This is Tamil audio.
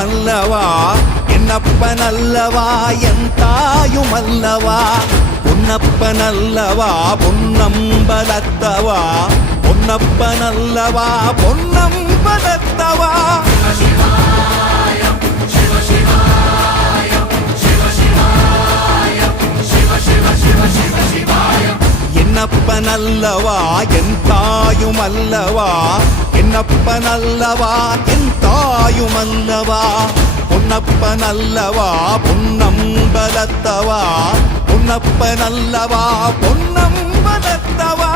அல்லவா என்னப்பனல்லவா என் தாயுமல்லவா பொன்னப்பனல்லவா பொன்னம்பலத்தவா பொன்னப்பனல்லவா பொன்னம்பலத்தவா என்னப்பனல்லவா என் தாயுமல்லவா என்னப்பனல்லவா என் தாயுமல்லவா பொன்னப்பனல்லவா பொன்னம்பலத்தவா பொன்னப்பனல்லவா பொன்னம்பலத்தவா